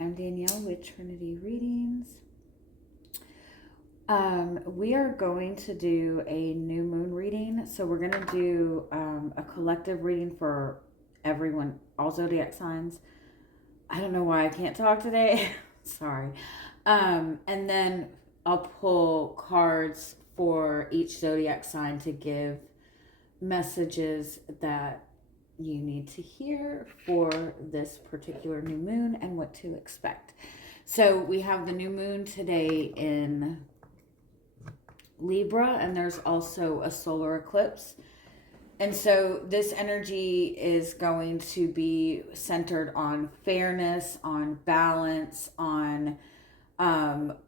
I'm Danielle with Trinity Readings. We are going to do a new moon reading. So we're going to do a collective reading for everyone, all zodiac signs. I don't know why I can't talk today. Sorry. And then I'll pull cards for each zodiac sign to give messages that you need to hear for this particular new moon and what to expect. So we have the new moon today in Libra, and there's also a solar eclipse. And so this energy is going to be centered on fairness, on balance, on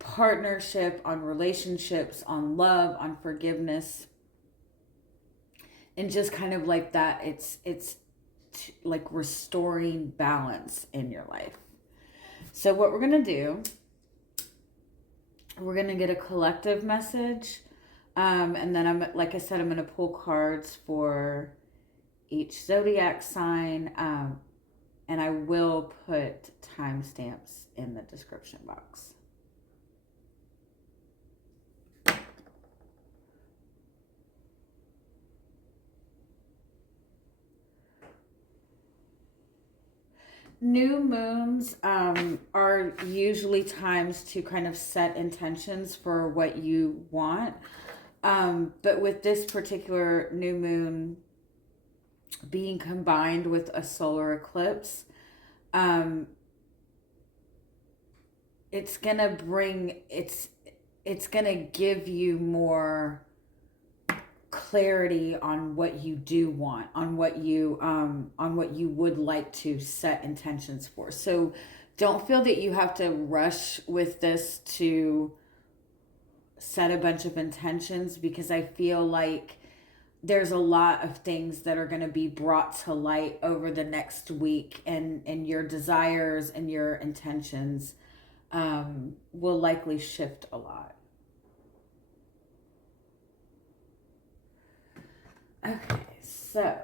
partnership, on relationships, on love, on forgiveness. And just kind of like that, it's like restoring balance in your life. So what we're going to do, we're going to get a collective message. And then like I said, I'm going to pull cards for each zodiac sign. And I will put timestamps in the description box. New moons are usually times to kind of set intentions for what you want. But with this particular new moon being combined with a solar eclipse, it's gonna give you more clarity on what you do want, on what you would like to set intentions for. So don't feel that you have to rush with this to set a bunch of intentions, because I feel like there's a lot of things that are going to be brought to light over the next week, and your desires and your intentions will likely shift a lot. Okay, so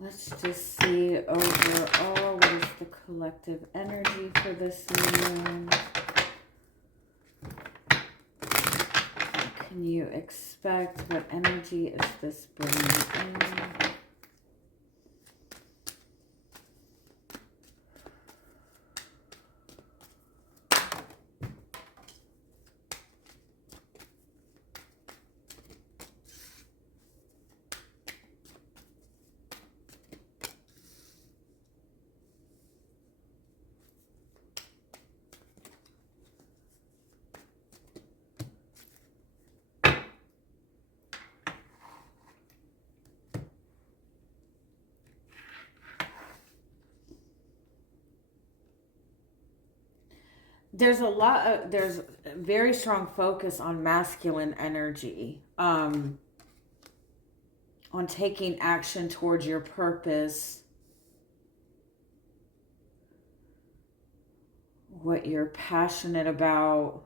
let's just see overall, what is the collective energy for this new moon? What can you expect? What energy is this bringing in? There's a very strong focus on masculine energy, on taking action towards your purpose, what you're passionate about.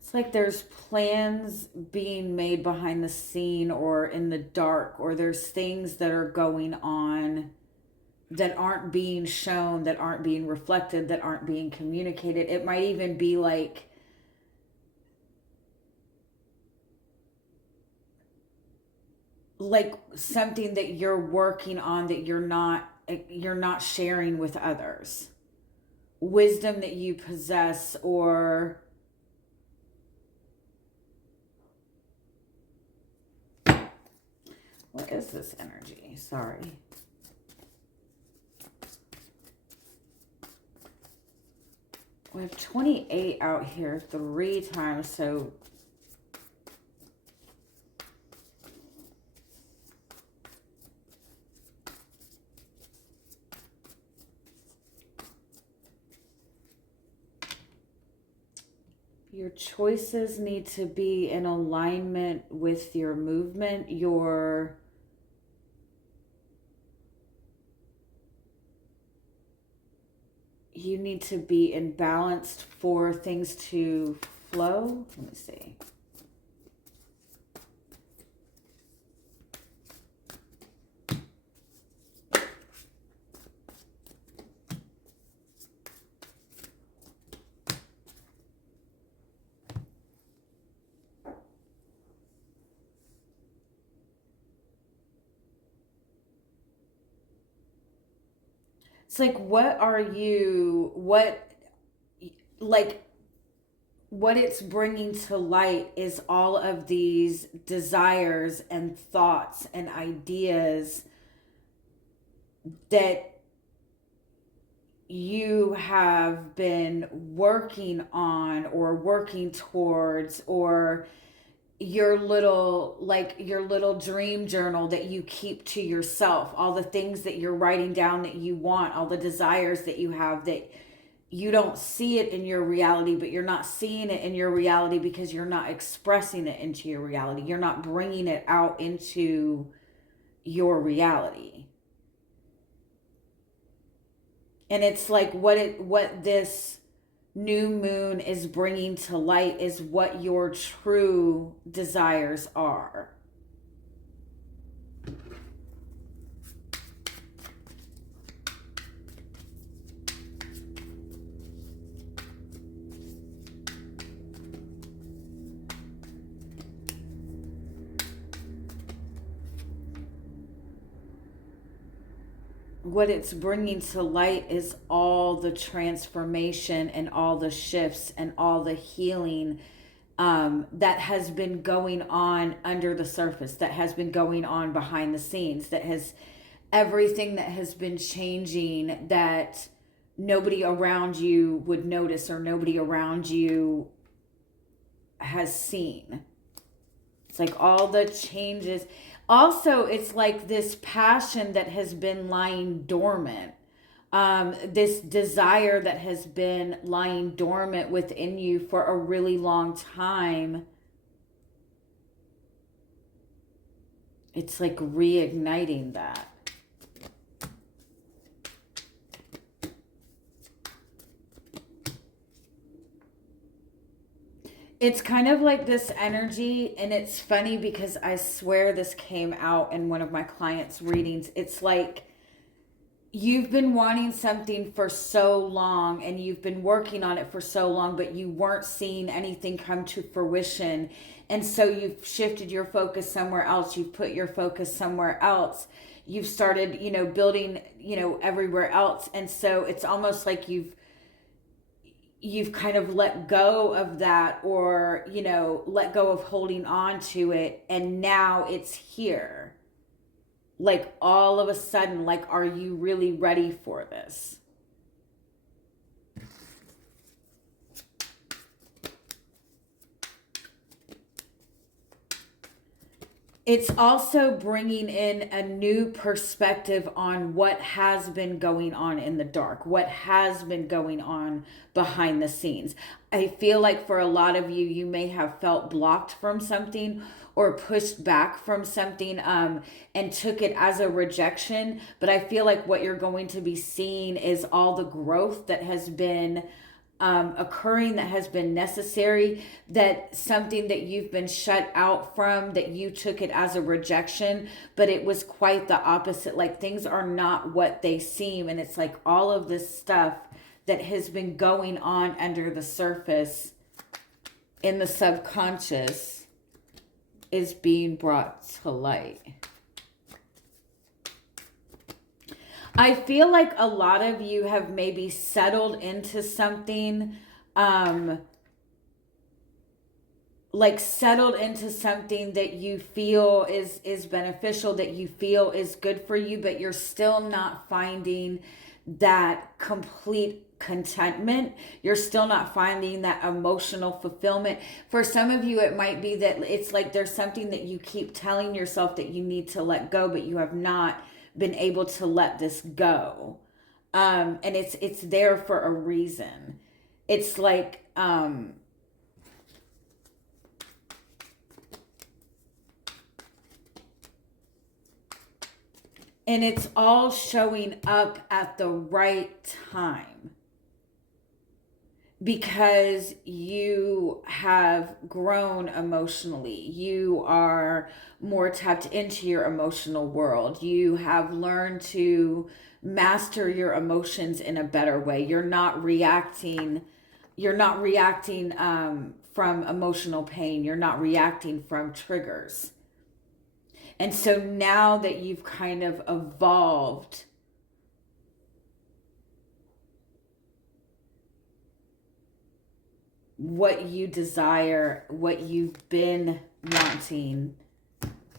It's like there's plans being made behind the scene or in the dark, or there's things that are going on that aren't being shown, that aren't being reflected, that aren't being communicated. It might even be like something that you're working on that you're not sharing with others. Wisdom that you possess, or what is this energy? Sorry. We have 28 out here 3 times, so Your choices need to be in alignment with your movement, you need to be in balance for things to flow. Let me see. It's like, what it's bringing to light is all of these desires and thoughts and ideas that you have been working on or working towards, or your little dream journal that you keep to yourself, all the things that you're writing down that you want, all the desires that you have that you don't see it in your reality, but you're not seeing it in your reality because you're not expressing it into your reality. You're not bringing it out into your reality. And it's like what this new moon is bringing to light is what your true desires are. What it's bringing to light is all the transformation and all the shifts and all the healing that has been going on under the surface, that has been going on behind the scenes, everything that has been changing that nobody around you would notice or nobody around you has seen. It's like all the changes. Also, it's like this passion that has been lying dormant. This desire that has been lying dormant within you for a really long time. It's like reigniting that. It's kind of like this energy, and it's funny because I swear this came out in one of my clients' readings. It's like you've been wanting something for so long and you've been working on it for so long, but you weren't seeing anything come to fruition. And so you've shifted your focus somewhere else. You've put your focus somewhere else. You've started, building, everywhere else. And so it's almost like you've kind of let go of that, or let go of holding on to it, and now it's here, like all of a sudden. Like, are you really ready for this? It's also bringing in a new perspective on what has been going on in the dark, what has been going on behind the scenes. I feel like for a lot of you, you may have felt blocked from something or pushed back from something, and took it as a rejection. But I feel like what you're going to be seeing is all the growth that has been occurring, that has been necessary, that something that you've been shut out from, that you took it as a rejection, but it was quite the opposite. Like, things are not what they seem. And it's like all of this stuff that has been going on under the surface in the subconscious is being brought to light. I feel like a lot of you have maybe settled into something, that you feel is beneficial, that you feel is good for you, but you're still not finding that complete contentment. You're still not finding that emotional fulfillment. For some of you, it might be that it's like there's something that you keep telling yourself that you need to let go, but you have not been able to let this go. And it's there for a reason. It's like And it's all showing up at the right time because you have grown emotionally. You are more tapped into your emotional world. You have learned to master your emotions in a better way. You're not reacting from emotional pain. You're not reacting from triggers. And so now that you've kind of evolved, what you desire, what you've been wanting,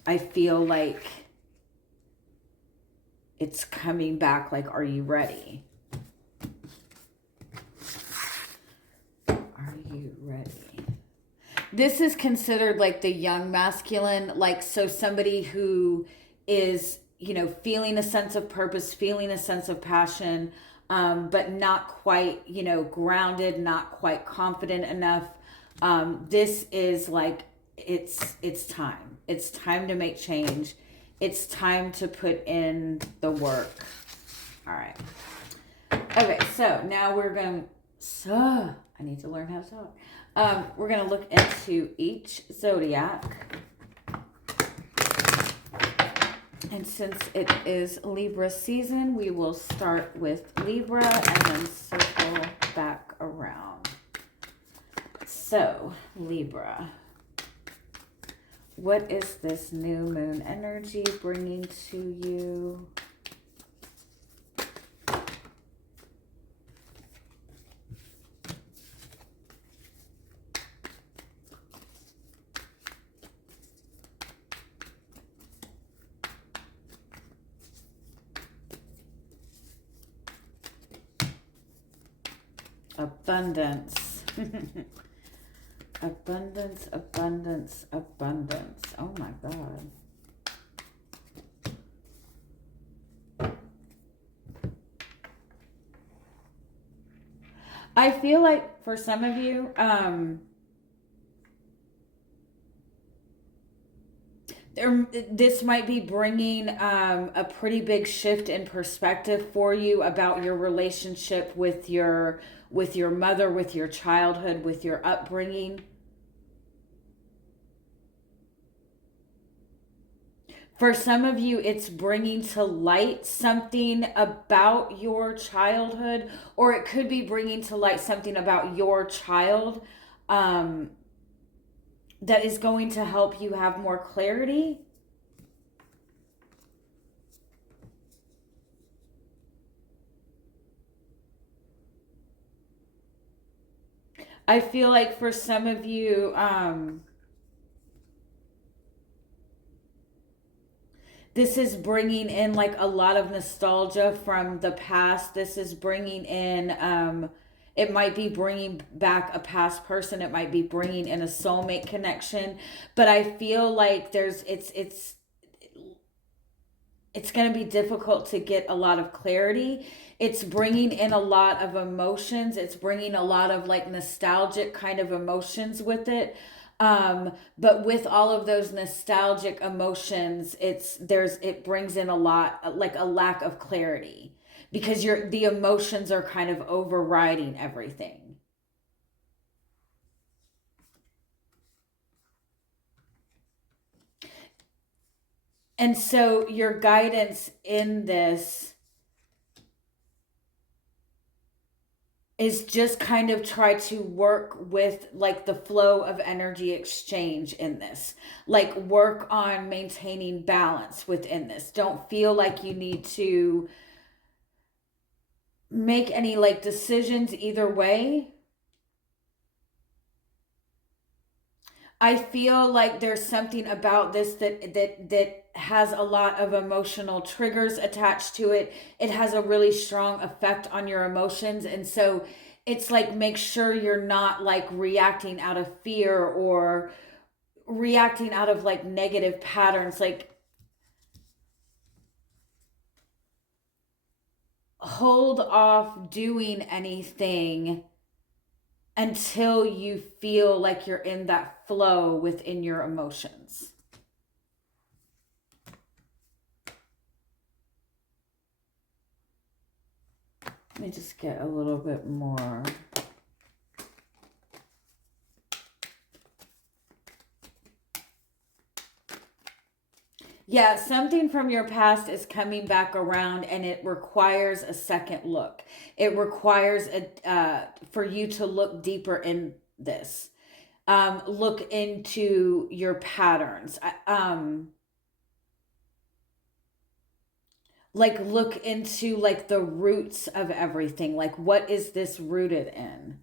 I feel like it's coming back. Like, are you ready? Are you ready? This is considered like the young masculine, like, so somebody who is, you know, feeling a sense of purpose, feeling a sense of passion, but not quite, you know, grounded, not quite confident enough. This is like, it's time. It's time to make change. It's time to put in the work. All right. Okay, so now we're going to, I need to learn how to talk. We're going to look into each zodiac. And since it is Libra season, we will start with Libra and then circle back around. So, Libra. What is this new moon energy bringing to you? Abundance. Abundance, abundance, abundance. Oh my God. I feel like for some of you, this might be bringing a pretty big shift in perspective for you about your relationship with your mother, with your childhood, with your upbringing. For some of you, it's bringing to light something about your childhood, or it could be bringing to light something about your child that is going to help you have more clarity. I feel like for some of you, this is bringing in like a lot of nostalgia from the past. This is bringing in, it might be bringing back a past person. It might be bringing in a soulmate connection. But I feel like it's going to be difficult to get a lot of clarity. It's bringing in a lot of emotions. It's bringing a lot of like nostalgic kind of emotions with it. But with all of those nostalgic emotions, it brings in a lot, like a lack of clarity, because the emotions are kind of overriding everything. And so your guidance in this is just kind of try to work with like the flow of energy exchange in this. Like work on maintaining balance within this. Don't feel like you need to make any like decisions either way. I feel like there's something about this that has a lot of emotional triggers attached to it. It has a really strong effect on your emotions. And so it's like, make sure you're not like reacting out of fear or reacting out of like negative patterns. Like, hold off doing anything until you feel like you're in that flow within your emotions. Let me just get a little bit more. Yeah, something from your past is coming back around, and it requires a second look. It requires for you to look deeper in this. Look into your patterns. Like look into like the roots of everything. Like what is this rooted in?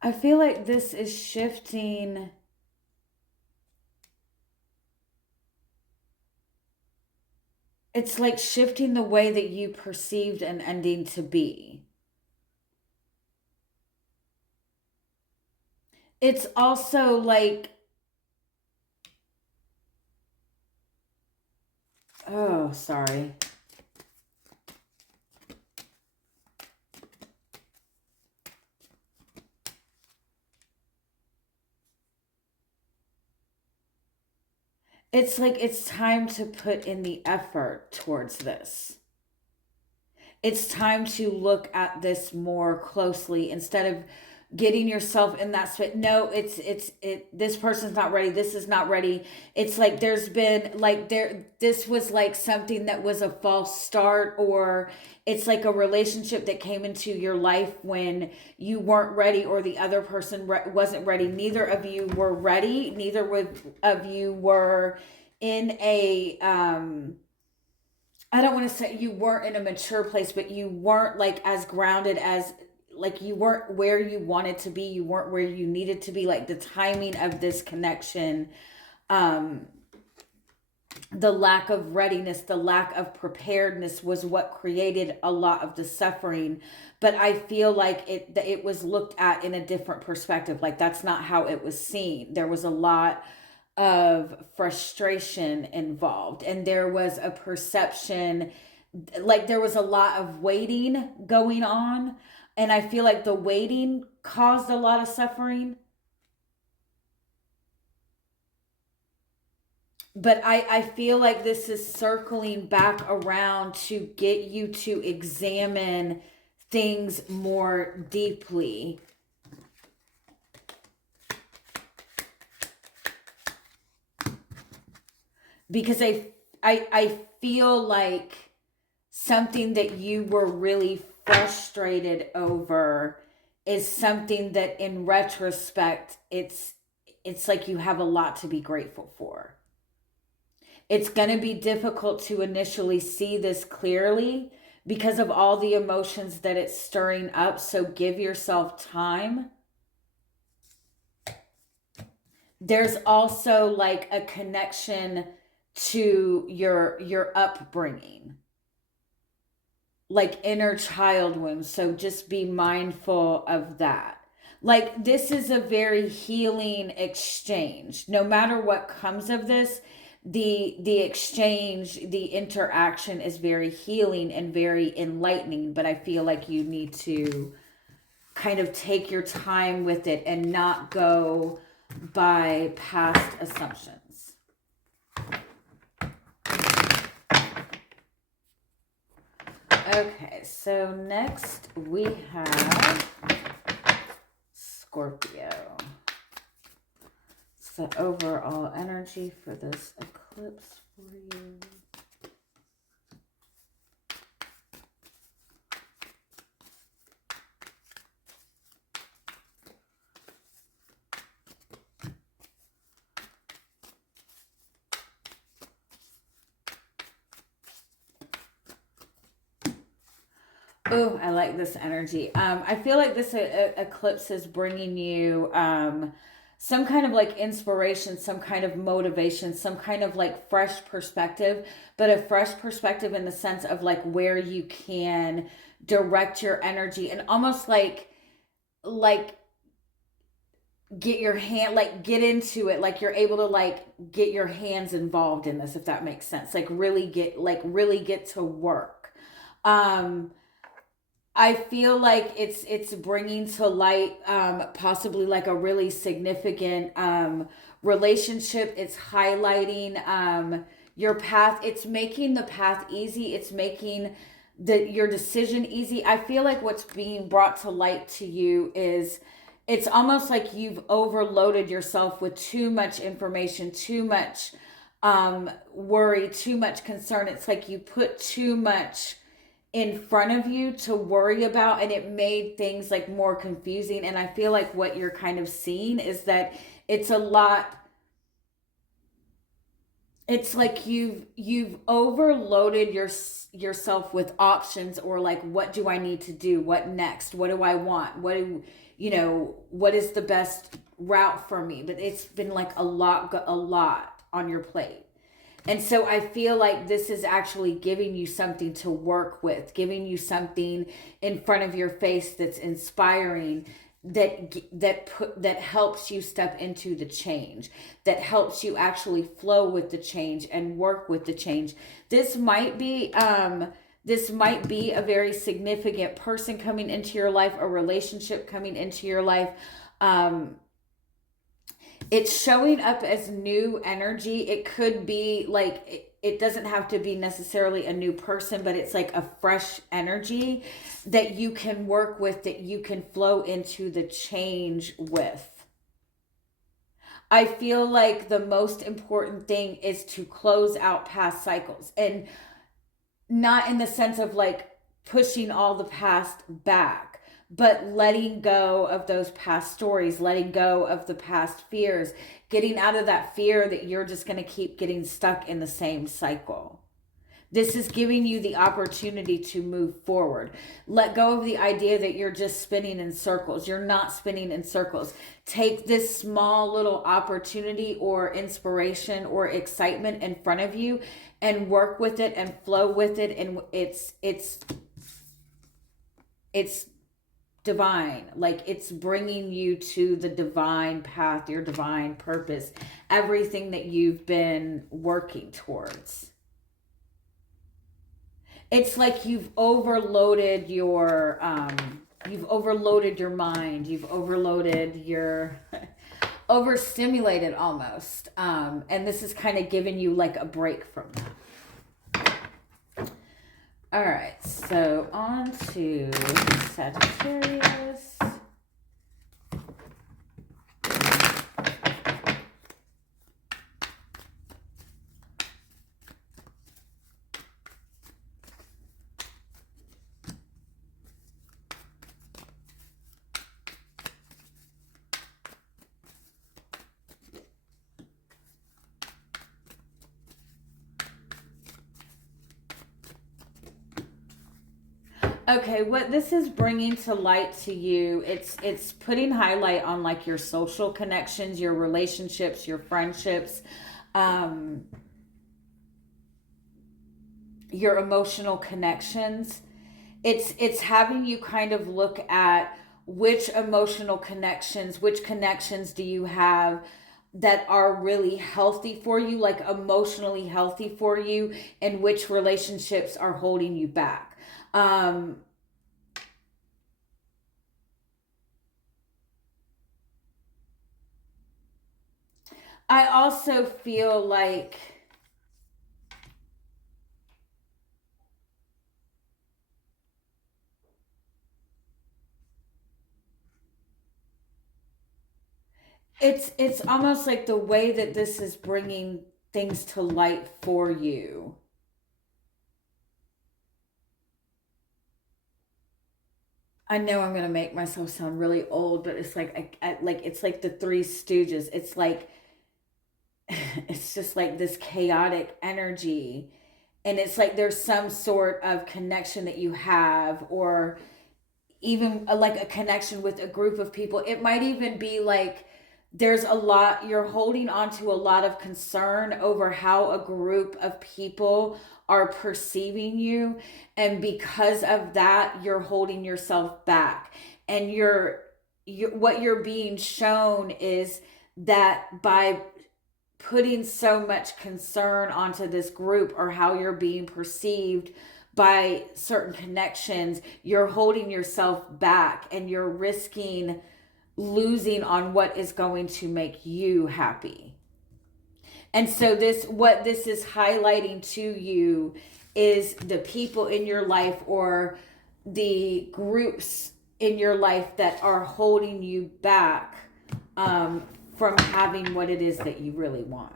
I feel like this is shifting. It's like shifting the way that you perceived an ending to be. It's also like, oh, sorry. It's like it's time to put in the effort towards this. It's time to look at this more closely instead of getting yourself in that space. No, this person's not ready. This is not ready. It's like there's been like this was like something that was a false start, or it's like a relationship that came into your life when you weren't ready, or the other person wasn't ready. Neither of you were ready. Neither of you were in a I don't want to say you weren't in a mature place, but you weren't like as grounded as, like you weren't where you wanted to be. You weren't where you needed to be. Like the timing of this connection, um, the lack of readiness, the lack of preparedness was what created a lot of the suffering. But I feel like it was looked at in a different perspective. Like that's not how it was seen. There was a lot of frustration involved, and there was a perception, like there was a lot of waiting going on, and I feel like the waiting caused a lot of suffering. But I feel like this is circling back around to get you to examine things more deeply. Because I feel like something that you were really frustrated over is something that in retrospect it's like you have a lot to be grateful for. It's going to be difficult to initially see this clearly because of all the emotions that it's stirring up, so give yourself time. There's also like a connection to your upbringing, like inner child wounds, so just be mindful of that. Like this is a very healing exchange. No matter what comes of this, the exchange, the interaction is very healing and very enlightening, but I feel like you need to kind of take your time with it and not go by past assumptions. Okay, so next we have Scorpio. It's the overall energy for this eclipse for you. Oh, I like this energy. I feel like this eclipse is bringing you some kind of like inspiration, some kind of motivation, some kind of like fresh perspective, but a fresh perspective in the sense of like where you can direct your energy and almost like get your hand, like get into it, like you're able to like get your hands involved in this, if that makes sense, like really get to work. um I feel like it's bringing to light possibly like a really significant relationship. It's highlighting your path. It's making the path easy. It's making your decision easy. I feel like what's being brought to light to you is it's almost like you've overloaded yourself with too much information, too much worry, too much concern. It's like you put too much in front of you to worry about, and it made things like more confusing. And I feel like what you're kind of seeing is that it's a lot, it's like you've overloaded yourself with options, or like, what do I need to do, what next, what do I want, what is the best route for me. But it's been like a lot on your plate. And so I feel like this is actually giving you something to work with, giving you something in front of your face that's inspiring, that helps you step into the change, that helps you actually flow with the change and work with the change. This might be a very significant person coming into your life, a relationship coming into your life. It's showing up as new energy. It could be like it doesn't have to be necessarily a new person, but it's like a fresh energy that you can work with, that you can flow into the change with. I feel like the most important thing is to close out past cycles, and not in the sense of like pushing all the past back, but letting go of those past stories, letting go of the past fears, getting out of that fear that you're just going to keep getting stuck in the same cycle. This is giving you the opportunity to move forward. Let go of the idea that you're just spinning in circles. You're not spinning in circles. Take this small little opportunity or inspiration or excitement in front of you and work with it and flow with it. And it's divine. Like, it's bringing you to the divine path, your divine purpose, everything that you've been working towards. It's like you've overloaded your mind, you've overloaded your overstimulated almost. And this is kind of giving you like a break from that. All right, so on to Sagittarius. Okay, what this is bringing to light to you, it's putting highlight on like your social connections, your relationships, your friendships, your emotional connections. It's having you kind of look at which emotional connections, which connections do you have that are really healthy for you, like emotionally healthy for you, and which relationships are holding you back. I also feel like it's almost like the way that this is bringing things to light for you. I know I'm gonna make myself sound really old, but it's like like it's like the Three Stooges. It's like it's just like this chaotic energy, and it's like there's some sort of connection that you have, or even like a connection with a group of people. It might even be like there's a lot, you're holding on to a lot of concern over how a group of people are perceiving you, and because of that you're holding yourself back, and you're what you're being shown is that by putting so much concern onto this group or how you're being perceived by certain connections, you're holding yourself back, and you're risking losing on what is going to make you happy. And so what this is highlighting to you is the people in your life, or the groups in your life that are holding you back from having what it is that you really want.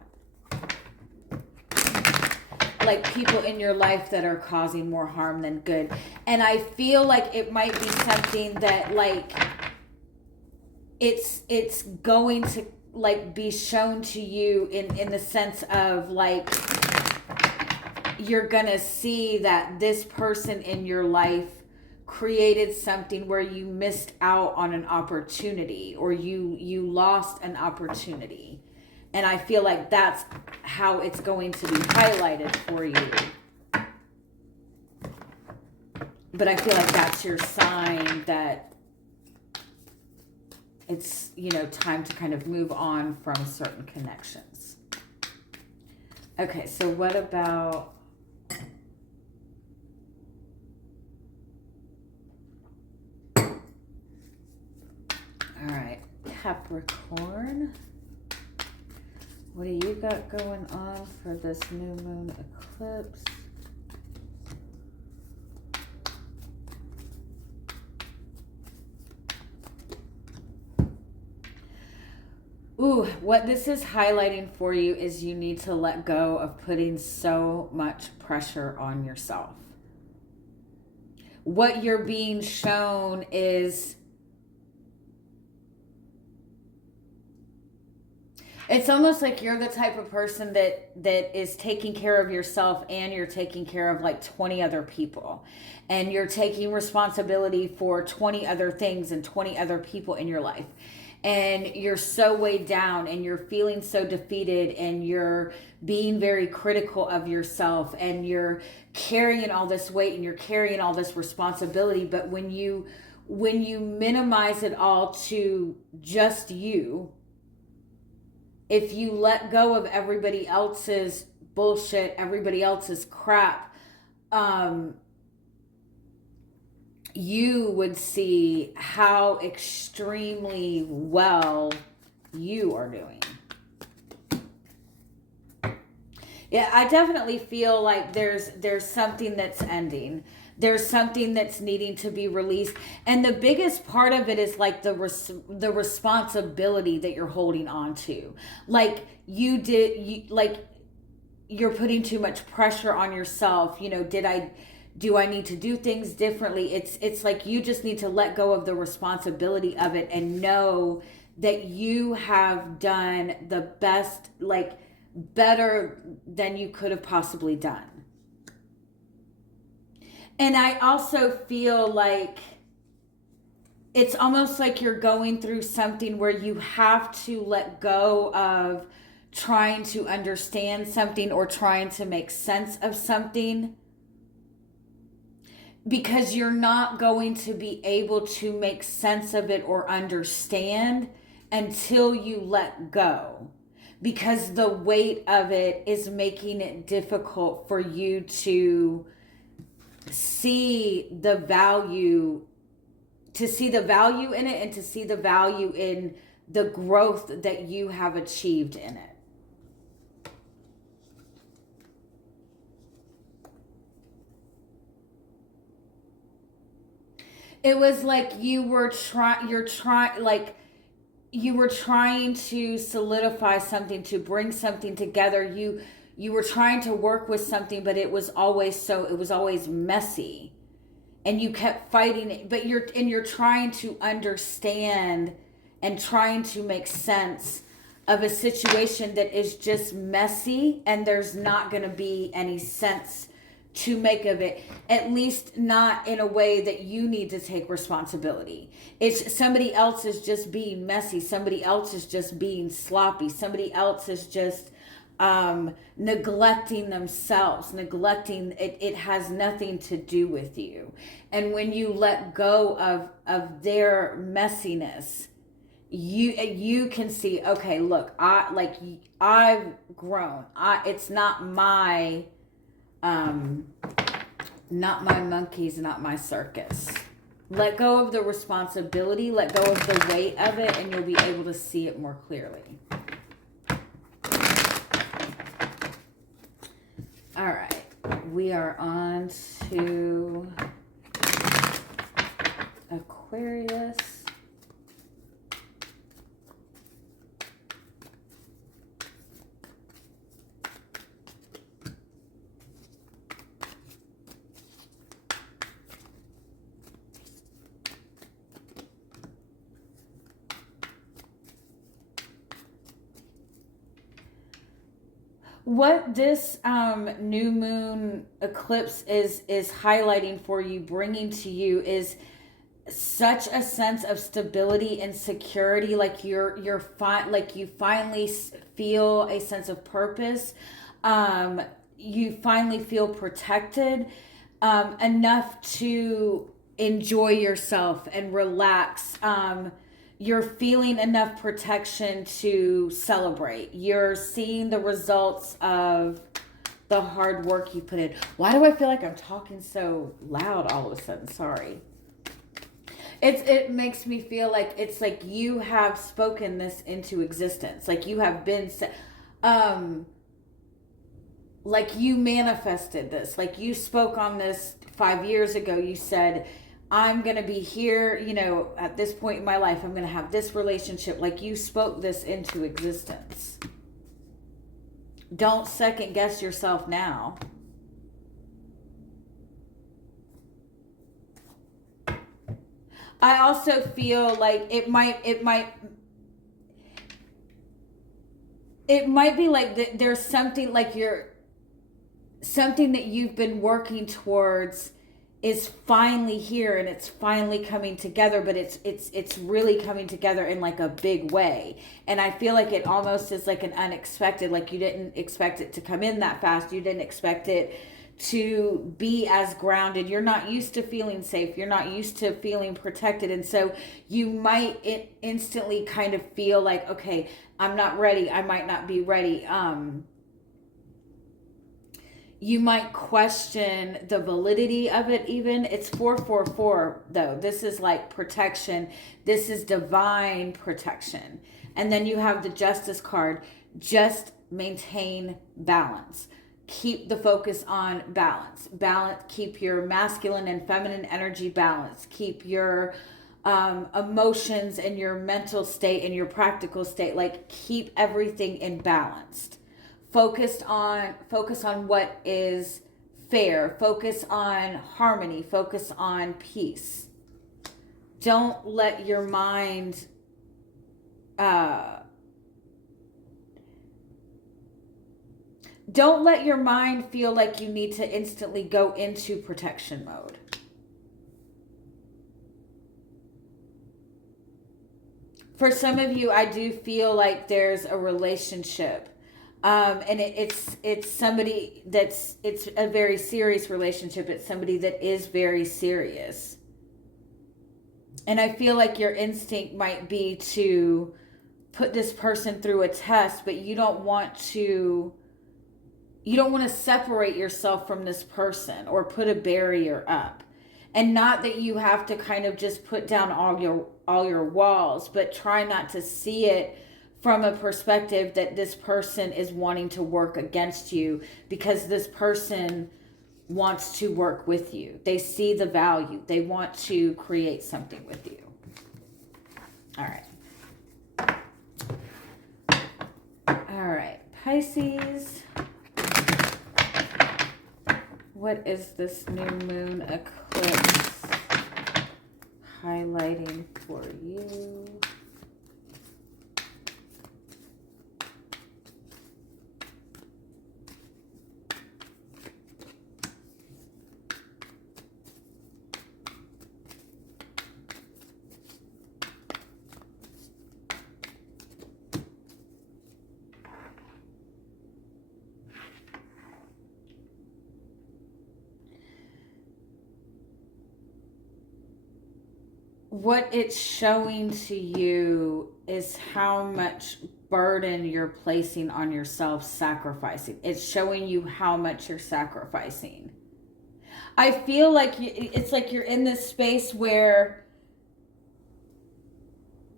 Like people in your life that are causing more harm than good. And I feel like it might be something that like it's going to like be shown to you in the sense of like you're gonna see that this person in your life created something where you missed out on an opportunity, or you lost an opportunity. And I feel like that's how it's going to be highlighted for you. But I feel like that's your sign that it's, time to kind of move on from certain connections. Okay, so what about... All right, Capricorn. What do you got going on for this new moon eclipse? Ooh, what this is highlighting for you is you need to let go of putting so much pressure on yourself. What you're being shown is... It's almost like you're the type of person that is taking care of yourself, and you're taking care of like 20 other people. And you're taking responsibility for 20 other things and 20 other people in your life. And you're so weighed down, and you're feeling so defeated, and you're being very critical of yourself, and you're carrying all this weight, and you're carrying all this responsibility. But when you minimize it all to just you, if you let go of everybody else's bullshit, everybody else's crap, you would see how extremely well you are doing. Yeah, I definitely feel like there's something that's ending. There's something that's needing to be released. And the biggest part of it is like the responsibility that you're holding on to. Like you're putting too much pressure on yourself. Do I need to do things differently? It's like you just need to let go of the responsibility of it and know that you have done the best, like better than you could have possibly done. And I also feel like it's almost like you're going through something where you have to let go of trying to understand something or trying to make sense of something, because you're not going to be able to make sense of it or understand until you let go, because the weight of it is making it difficult for you to see the value in it, and to see the value in the growth that you have achieved in it. It was like you were trying to solidify something, to bring something together. You were trying to work with something, but it was always messy, and you kept fighting it. But you're trying to understand and trying to make sense of a situation that is just messy, and there's not going to be any sense to make of it, at least not in a way that you need to take responsibility. It's somebody else is just being messy. Somebody else is just being sloppy. Somebody else is just neglecting themselves, neglecting it. It has nothing to do with you. And when you let go of their messiness, you can see, okay, look, I've grown. It's not my monkeys, not my circus. Let go of the responsibility, let go of the weight of it, and you'll be able to see it more clearly. All right, we are on to Aquarius. What this new moon eclipse is highlighting for you, bringing to you, is such a sense of stability and security. Like you finally feel a sense of purpose. You finally feel protected enough to enjoy yourself and relax. You're feeling enough protection to celebrate. You're seeing the results of the hard work you put in. Why do I feel like I'm talking so loud all of a sudden? Sorry. It makes me feel like it's like you have spoken this into existence. Like you have been, like you manifested this. Like you spoke on this 5 years ago. You said, I'm going to be here, at this point in my life, I'm going to have this relationship. Like you spoke this into existence. Don't second guess yourself now. I also feel like it might be like there's something like something that you've been working towards is finally here, and it's finally coming together, but it's really coming together in like a big way. And I feel like it almost is like an unexpected, like you didn't expect it to come in that fast. You didn't expect it to be as grounded. You're not used to feeling safe. You're not used to feeling protected. And so you might instantly kind of feel like, okay, I'm not ready. I might not be ready. You might question the validity of it even. It's 444 though. This is like protection. This is divine protection. And then you have the Justice card. Just maintain balance. Keep the focus on balance. Keep your masculine and feminine energy balanced. Keep your emotions and your mental state and your practical state. Like keep everything in balanced. Focus on what is fair. Focus on harmony. Focus on peace. Don't let your mind feel like you need to instantly go into protection mode. For some of you, I do feel like there's a relationship. And it's somebody it's a very serious relationship. It's somebody that is very serious. And I feel like your instinct might be to put this person through a test, but you don't want to separate yourself from this person or put a barrier up. And not that you have to kind of just put down all your walls, but try not to see it from a perspective that this person is wanting to work against you, because this person wants to work with you. They see the value. They want to create something with you. All right. Pisces. What is this new moon eclipse highlighting for you? what it's showing to you is how much burden you're placing on yourself sacrificing. It's showing you how much you're sacrificing. I feel like it's like you're in this space where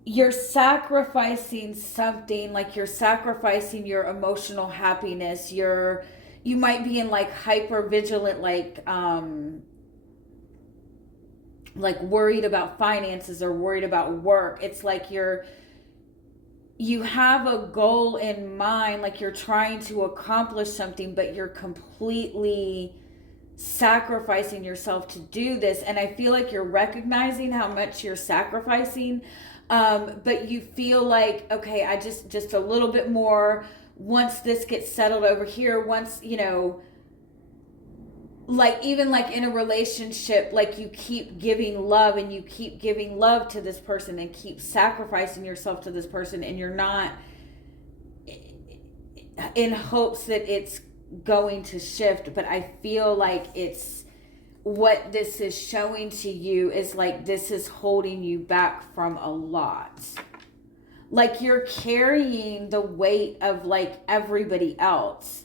you're sacrificing something, like you're sacrificing your emotional happiness. You might be in like hyper vigilant, like worried about finances or worried about work. It's like you have a goal in mind, like you're trying to accomplish something, but you're completely sacrificing yourself to do this. And I feel like you're recognizing how much you're sacrificing, but you feel like, okay, I just a little bit more once this gets settled over here, once, like even like in a relationship, like you keep giving love and you keep giving love to this person and keep sacrificing yourself to this person, and you're not in hopes that it's going to shift. But I feel like it's what this is showing to you is like this is holding you back from a lot. Like you're carrying the weight of like everybody else.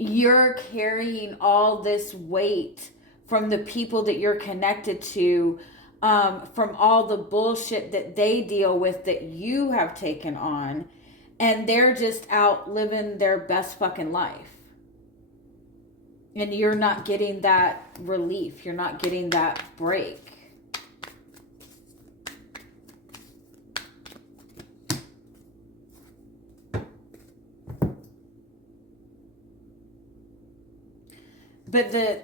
You're carrying all this weight from the people that you're connected to, from all the bullshit that they deal with that you have taken on, and they're just out living their best fucking life. And you're not getting that relief. You're not getting that break. But the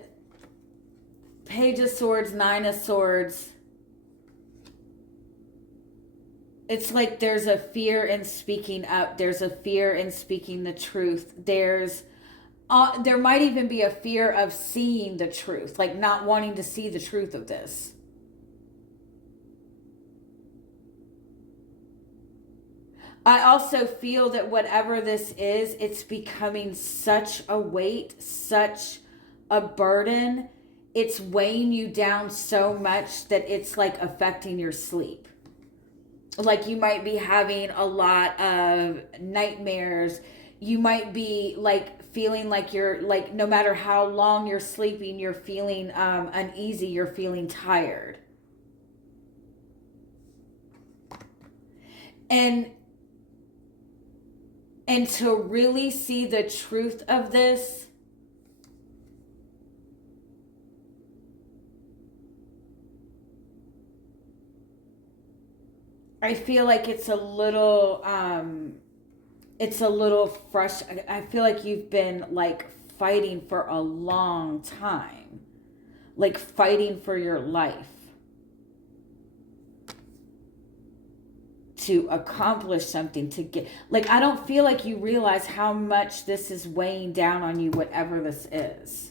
Page of Swords, Nine of Swords, it's like there's a fear in speaking up. There's a fear in speaking the truth. There might even be a fear of seeing the truth, like not wanting to see the truth of this. I also feel that whatever this is, it's becoming such a weight, such a burden. It's weighing you down so much that it's like affecting your sleep. Like you might be having a lot of nightmares. You might be like feeling like you're like, no matter how long you're sleeping, you're feeling uneasy, you're feeling tired. And to really see the truth of this, I feel like it's a little fresh. I feel like you've been like fighting for a long time, like fighting for your life to accomplish something, to get, like, I don't feel like you realize how much this is weighing down on you, whatever this is.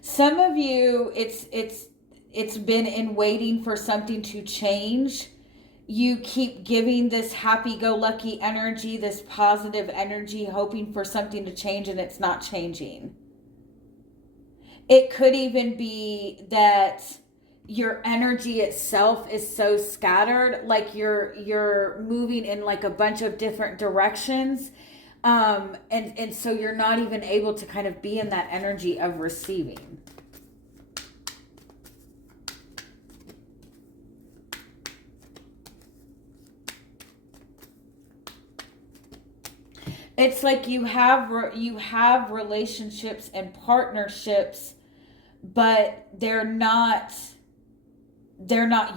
Some of you, it's been in waiting for something to change. You keep giving this happy-go-lucky energy, this positive energy, hoping for something to change, and it's not changing. It could even be that your energy itself is so scattered, like you're moving in like a bunch of different directions, and so you're not even able to kind of be in that energy of receiving. It's like you have relationships and partnerships, but they're not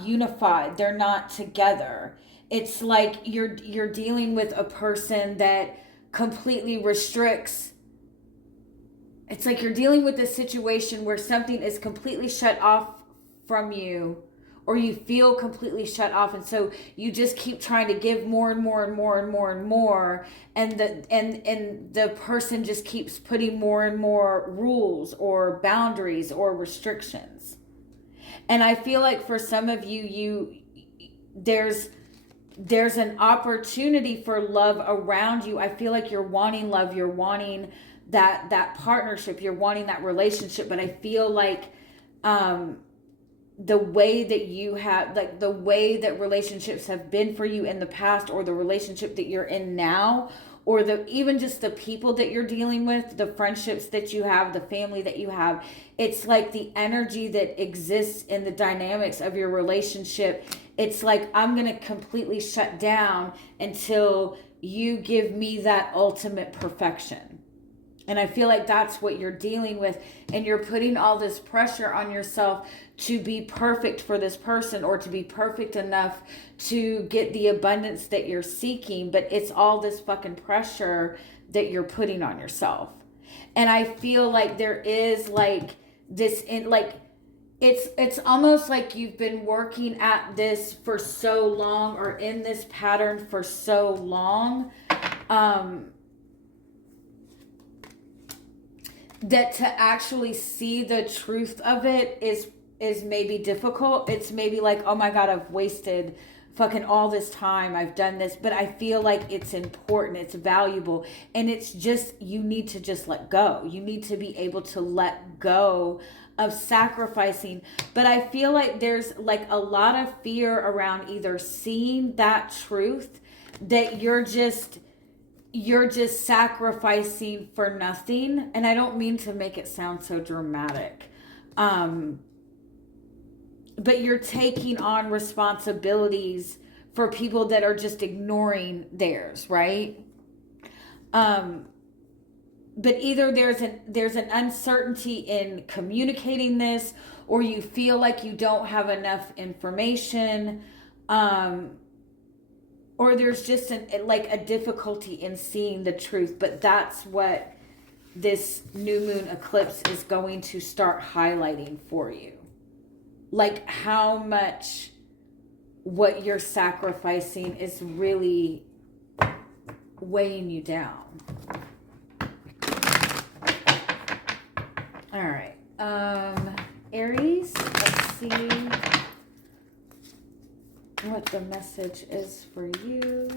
unified. They're not together. It's like you're dealing with a person that completely restricts. It's like you're dealing with a situation where something is completely shut off from you, or you feel completely shut off, and so you just keep trying to give more and more and more and more and more, and the person just keeps putting more and more rules or boundaries or restrictions. And I feel like for some of you, there's there's an opportunity for love around you. I feel like you're wanting love, you're wanting that partnership, you're wanting that relationship, but I feel like the way that you have, like the way that relationships have been for you in the past, or the relationship that you're in now, or even just the people that you're dealing with, the friendships that you have, the family that you have, it's like the energy that exists in the dynamics of your relationship. It's like, I'm going to completely shut down until you give me that ultimate perfection. And I feel like that's what you're dealing with. And you're putting all this pressure on yourself to be perfect for this person, or to be perfect enough to get the abundance that you're seeking. But it's all this fucking pressure that you're putting on yourself. And I feel like there is like this, it's almost like you've been working at this for so long, or in this pattern for so long, that to actually see the truth of it is maybe difficult. It's maybe like, oh my God, I've wasted fucking all this time. I've done this, but I feel like it's important, it's valuable, and it's just, you need to just let go. You need to be able to let go of sacrificing. But I feel like there's like a lot of fear around either seeing that truth, that you're just sacrificing for nothing. And I don't mean to make it sound so dramatic. But you're taking on responsibilities for people that are just ignoring theirs, right? But either there's an uncertainty in communicating this, or you feel like you don't have enough information, or there's just a difficulty in seeing the truth. But that's what this new moon eclipse is going to start highlighting for you. Like how much what you're sacrificing is really weighing you down. All right. Aries, let's see what the message is for you.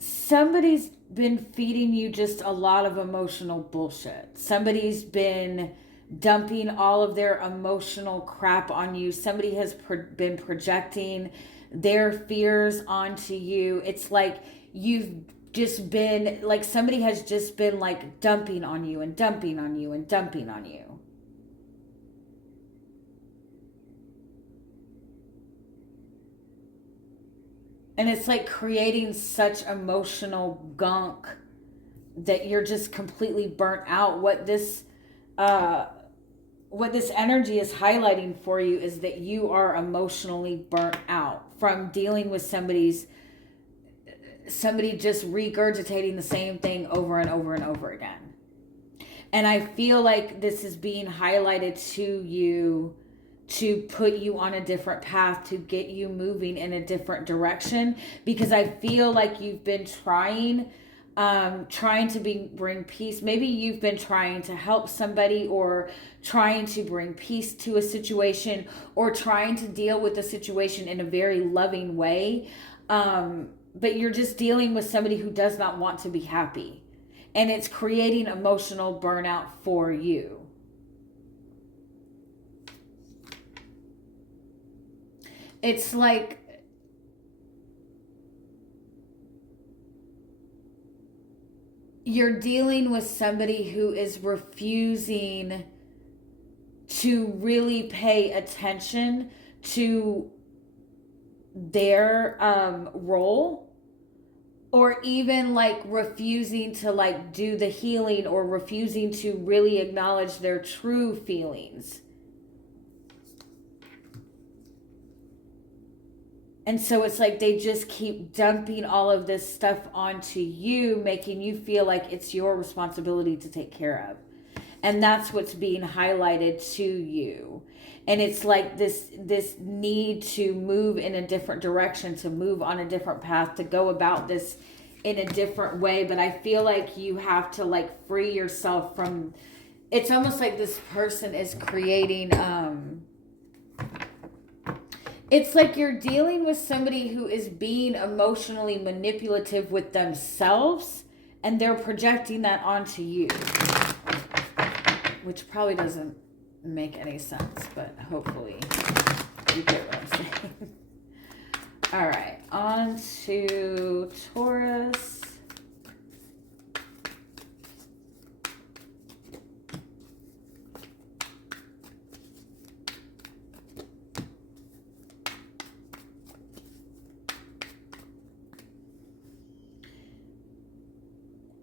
Somebody's been feeding you just a lot of emotional bullshit. Somebody's been dumping all of their emotional crap on you. Somebody has been projecting their fears onto you. It's like you've just been, like somebody has just been like dumping on you and dumping on you and dumping on you. And it's like creating such emotional gunk that you're just completely burnt out. What this energy is highlighting for you is that you are emotionally burnt out from dealing with somebody just regurgitating the same thing over and over and over again. And I feel like this is being highlighted to you to put you on a different path, to get you moving in a different direction, because I feel like you've been trying to bring peace. Maybe you've been trying to help somebody, or trying to bring peace to a situation, or trying to deal with the situation in a very loving way. But you're just dealing with somebody who does not want to be happy, and it's creating emotional burnout for you. It's like you're dealing with somebody who is refusing to really pay attention to their role, or even like refusing to like do the healing, or refusing to really acknowledge their true feelings. And so it's like they just keep dumping all of this stuff onto you, making you feel like it's your responsibility to take care of. And that's what's being highlighted to you. And it's like this need to move in a different direction, to move on a different path, to go about this in a different way. But I feel like you have to like free yourself from, it's almost like this person is creating, it's like you're dealing with somebody who is being emotionally manipulative with themselves, and they're projecting that onto you, which probably doesn't make any sense, but hopefully you get what I'm saying. All right, on to Taurus.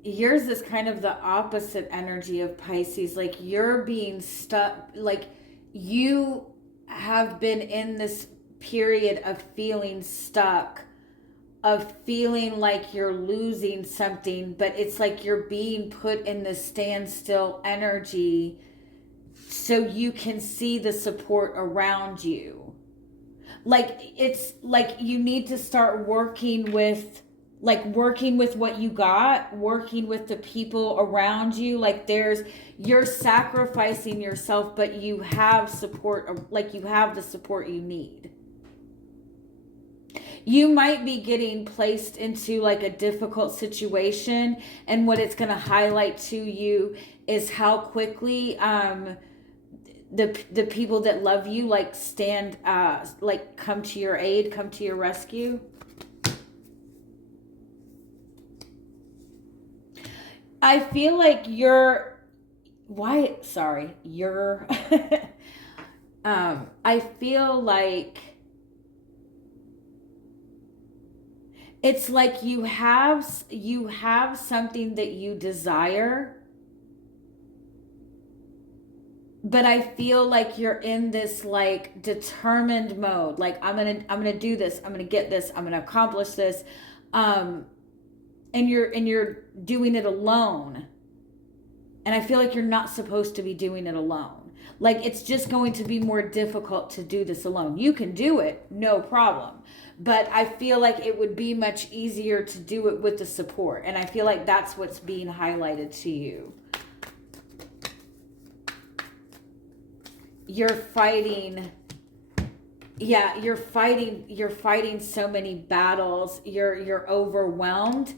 Yours is kind of the opposite energy of Pisces. Like you're being stuck, like you have been in this period of feeling stuck, of feeling like you're losing something, but it's like you're being put in this standstill energy so you can see the support around you. Like it's like you need to start working with what you got, working with the people around you. Like you're sacrificing yourself, but you have support, like you have the support you need. You might be getting placed into like a difficult situation, and what it's going to highlight to you is how quickly the people that love you like stand like come to your aid, come to your rescue. I feel like I feel like it's like you have something that you desire, but I feel like you're in this like determined mode. Like I'm gonna do this. I'm gonna get this. I'm gonna accomplish this. And you're doing it alone. And I feel like you're not supposed to be doing it alone. Like it's just going to be more difficult to do this alone. You can do it, no problem. But I feel like it would be much easier to do it with the support. And I feel like that's what's being highlighted to you. You're fighting so many battles. You're overwhelmed.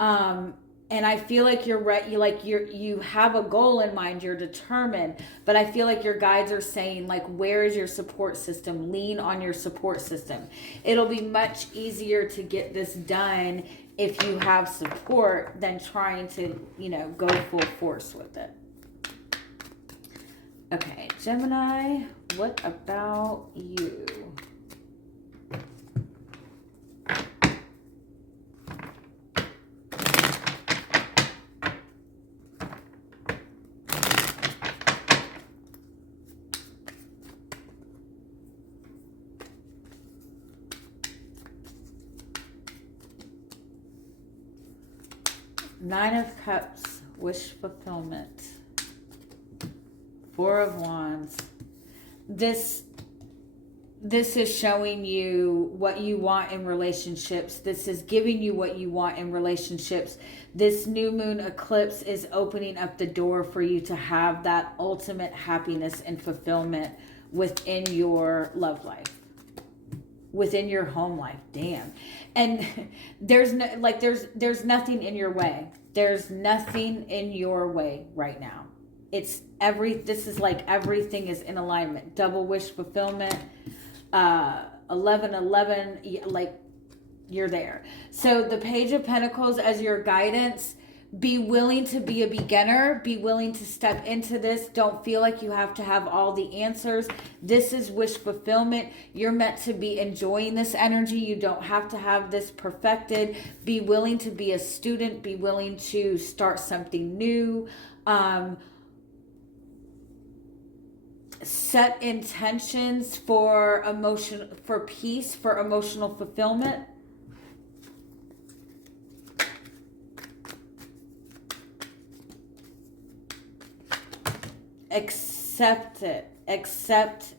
And I feel like you have a goal in mind, you're determined, but I feel like your guides are saying like, where is your support system? Lean on your support system. It'll be much easier to get this done if you have support than trying to, go full force with it. Okay, Gemini, what about you? Nine of Cups, wish fulfillment. Four of Wands. This is showing you what you want in relationships. This is giving you what you want in relationships. This new moon eclipse is opening up the door for you to have that ultimate happiness and fulfillment within your love life, within your home life. Damn. And there's nothing in your way. There's nothing in your way right now. This is like everything is in alignment. Double wish fulfillment, 1111, like you're there. So the Page of Pentacles as your guidance, be willing to be a beginner, be willing to step into this. Don't feel like you have to have all the answers. This is wish fulfillment. You're meant to be enjoying this energy. You don't have to have this perfected. Be willing to be a student, be willing to start something new. set intentions for peace, for emotional fulfillment. Accept it. Accept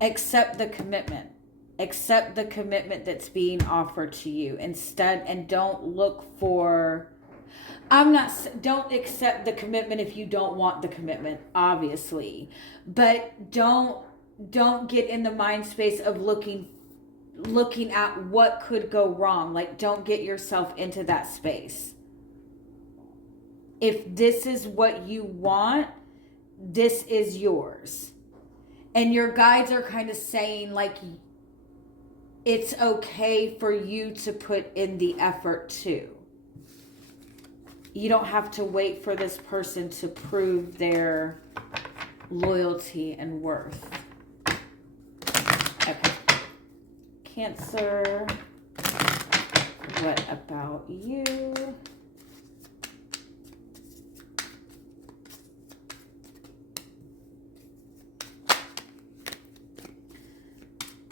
the commitment. Accept the commitment that's being offered to you instead, and don't look for, don't accept the commitment if you don't want the commitment, obviously, but don't get in the mind space of looking at what could go wrong. Like, don't get yourself into that space. If this is what you want, this is yours. And your guides are kind of saying, like, it's okay for you to put in the effort too. You don't have to wait for this person to prove their loyalty and worth. Okay. Cancer, what about you?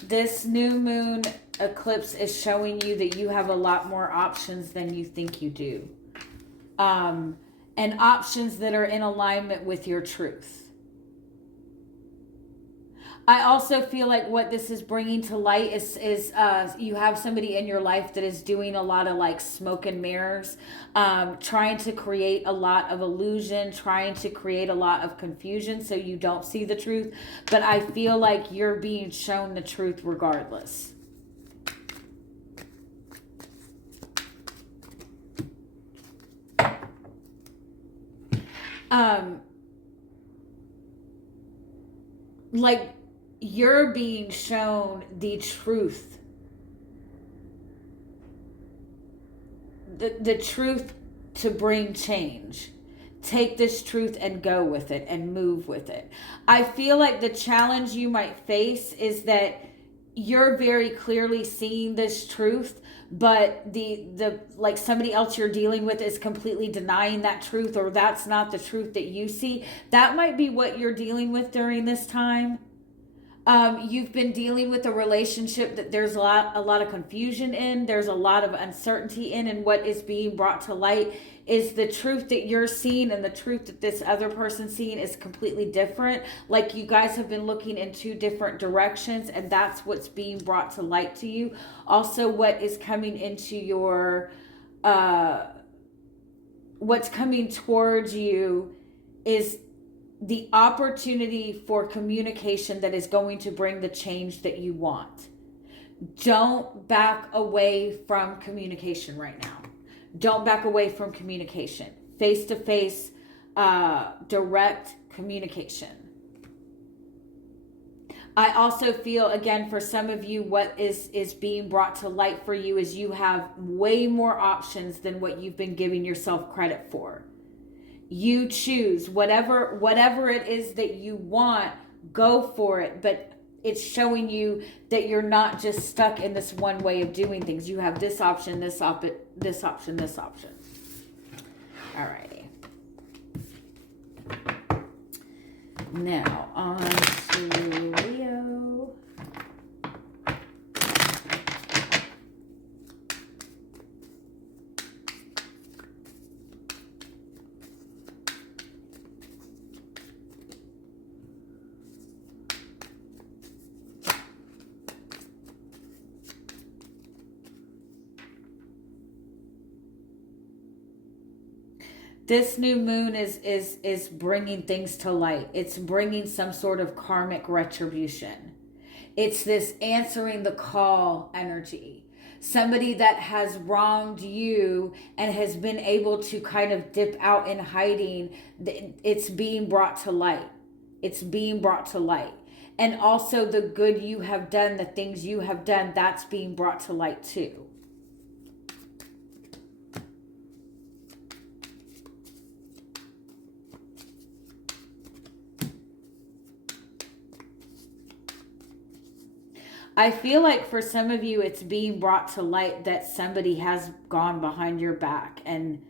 This new moon eclipse is showing you that you have a lot more options than you think you do. And options that are in alignment with your truth. I also feel like what this is bringing to light is you have somebody in your life that is doing a lot of like smoke and mirrors, trying to create a lot of illusion, trying to create a lot of confusion so you don't see the truth. But I feel like you're being shown the truth regardless. Like, you're being shown the truth. The truth to bring change. Take this truth and go with it and move with it. I feel like the challenge you might face is that you're very clearly seeing this truth, but the like somebody else you're dealing with is completely denying that truth, or that's not the truth that you see. That might be what you're dealing with during this time. You've been dealing with a relationship that there's a lot of confusion in, there's a lot of uncertainty in, and what is being brought to light is the truth that you're seeing and the truth that this other person's seeing is completely different. Like, you guys have been looking in two different directions, and that's what's being brought to light to you. Also, what is coming into your, what's coming towards you is the opportunity for communication that is going to bring the change that you want. Don't back away from communication right now. Don't back away from communication. Face-to-face, direct communication. I also feel, again, for some of you, what is being brought to light for you is you have way more options than what you've been giving yourself credit for. You choose whatever it is that you want, go for it. But it's showing you that you're not just stuck in this one way of doing things. You have this option, this option, this option. Alrighty. Now on to Leo. This new moon is bringing things to light. It's bringing some sort of karmic retribution. It's this answering the call energy. Somebody that has wronged you and has been able to kind of dip out in hiding, it's being brought to light. It's being brought to light. And also the good you have done, the things you have done, that's being brought to light too. I feel like for some of you, it's being brought to light that somebody has gone behind your back, and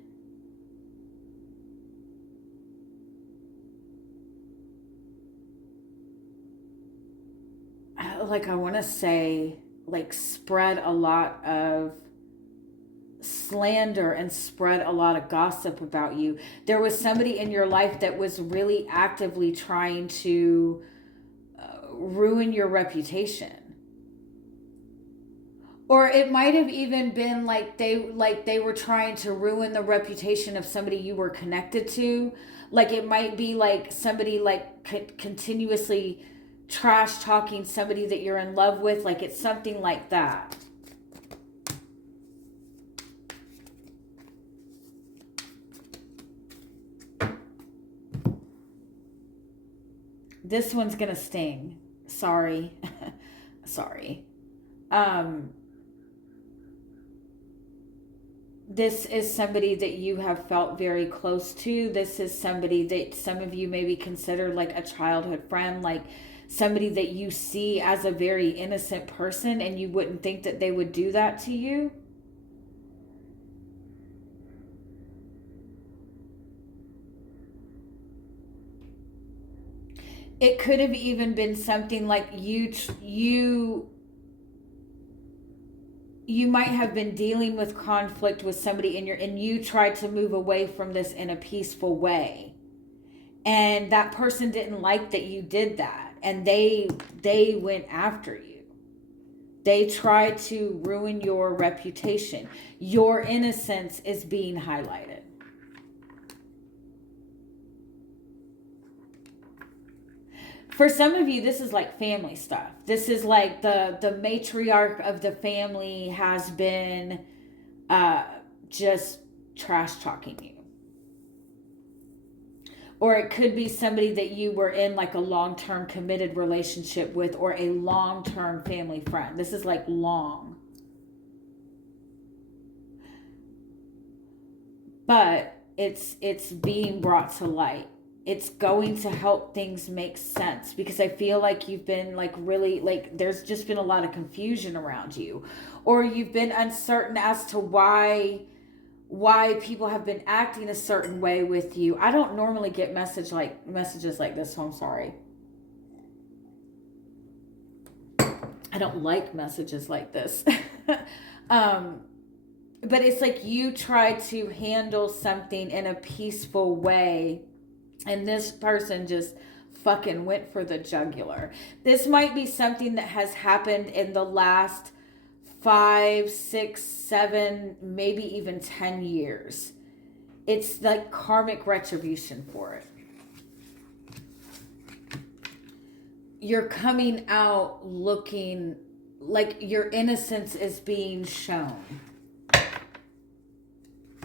like I want to say, like spread a lot of slander and spread a lot of gossip about you. There was somebody in your life that was really actively trying to ruin your reputation. Or it might have even been like they were trying to ruin the reputation of somebody you were connected to. Like it might be like somebody like continuously trash talking somebody that you're in love with. Like it's something like that. This one's gonna sting. Sorry. Sorry. This is somebody that you have felt very close to. This is somebody that some of you maybe consider like a childhood friend, like somebody that you see as a very innocent person, and you wouldn't think that they would do that to you. It could have even been something like you might have been dealing with conflict with somebody and you tried to move away from this in a peaceful way. And that person didn't like that you did that. And they went after you. They tried to ruin your reputation. Your innocence is being highlighted. For some of you, this is like family stuff. This is like the matriarch of the family has been just trash talking you. Or it could be somebody that you were in like a long-term committed relationship with, or a long-term family friend. This is like long. But it's being brought to light. It's going to help things make sense, because I feel like you've been like really like there's just been a lot of confusion around you, or you've been uncertain as to why people have been acting a certain way with you. I don't normally get messages like this, so I'm sorry. I don't like messages like this. But it's like you try to handle something in a peaceful way, and this person just fucking went for the jugular. This might be something that has happened in the last 5, 6, 7, maybe even 10 years. It's like karmic retribution for it. You're coming out looking like your innocence is being shown.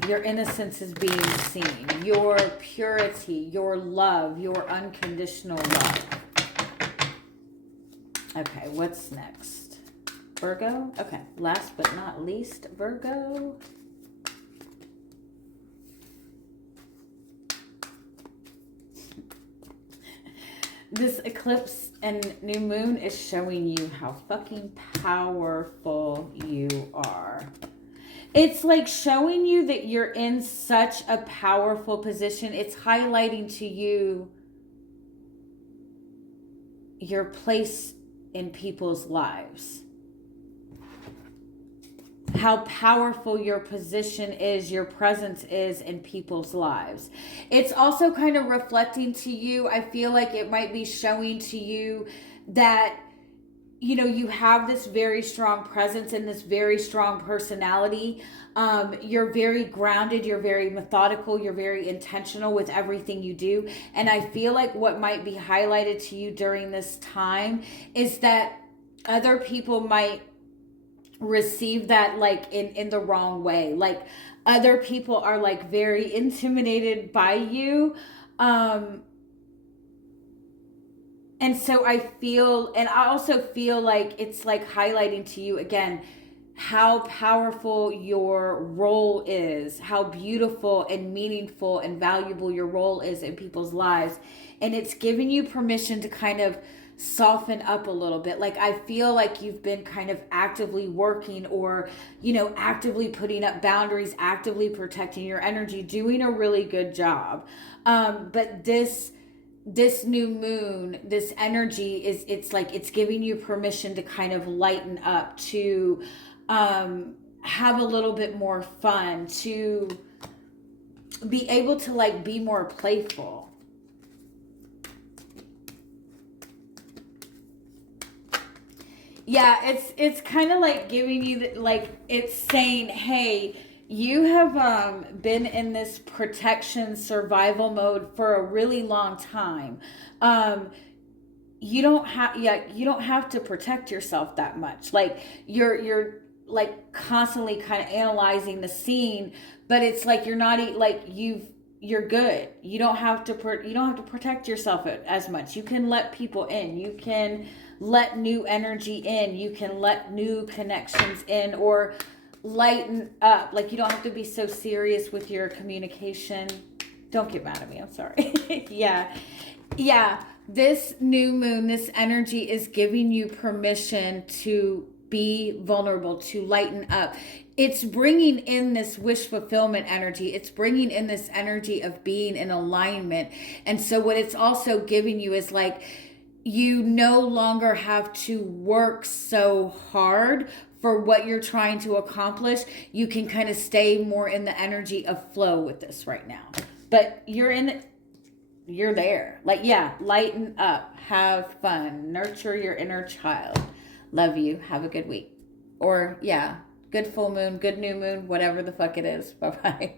Your innocence is being seen. Your purity, your love, your unconditional love. Okay, what's next? Virgo? Okay, last but not least, Virgo. This eclipse and new moon is showing you how fucking powerful you are. It's like showing you that you're in such a powerful position. It's highlighting to you your place in people's lives. How powerful your position is, your presence is in people's lives. It's also kind of reflecting to you. I feel like it might be showing to you that, you know, you have this very strong presence and this very strong personality. You're very grounded. You're very methodical. You're very intentional with everything you do. And I feel like what might be highlighted to you during this time is that other people might receive that like in the wrong way. Like other people are like very intimidated by you. And so I also feel like it's like highlighting to you again how powerful your role is, how beautiful and meaningful and valuable your role is in people's lives. And it's giving you permission to kind of soften up a little bit. Like I feel like you've been kind of actively working, or, you know, actively putting up boundaries, actively protecting your energy, doing a really good job. But this this new moon, this energy it's like it's giving you permission to kind of lighten up, to have a little bit more fun, to be able to like be more playful. Yeah, it's kind of like giving you like it's saying, hey, you have been in this protection survival mode for a really long time. Um, you don't have to protect yourself that much. Like you're like constantly kind of analyzing the scene, but it's like you're not like you're good. You don't have to you don't have to protect yourself as much. You can let people in. You can let new energy in. You can let new connections in, or lighten up. Like you don't have to be so serious with your communication. Don't get mad at me. I'm sorry. Yeah. Yeah. This new moon, this energy is giving you permission to be vulnerable, to lighten up. It's bringing in this wish fulfillment energy. It's bringing in this energy of being in alignment. And so what it's also giving you is like, you no longer have to work so hard for what you're trying to accomplish. You can kind of stay more in the energy of flow with this right now. But you're there. Like, yeah, lighten up, have fun, nurture your inner child. Love you. Have a good week. Or, yeah, good full moon, good new moon, whatever the fuck it is. Bye bye.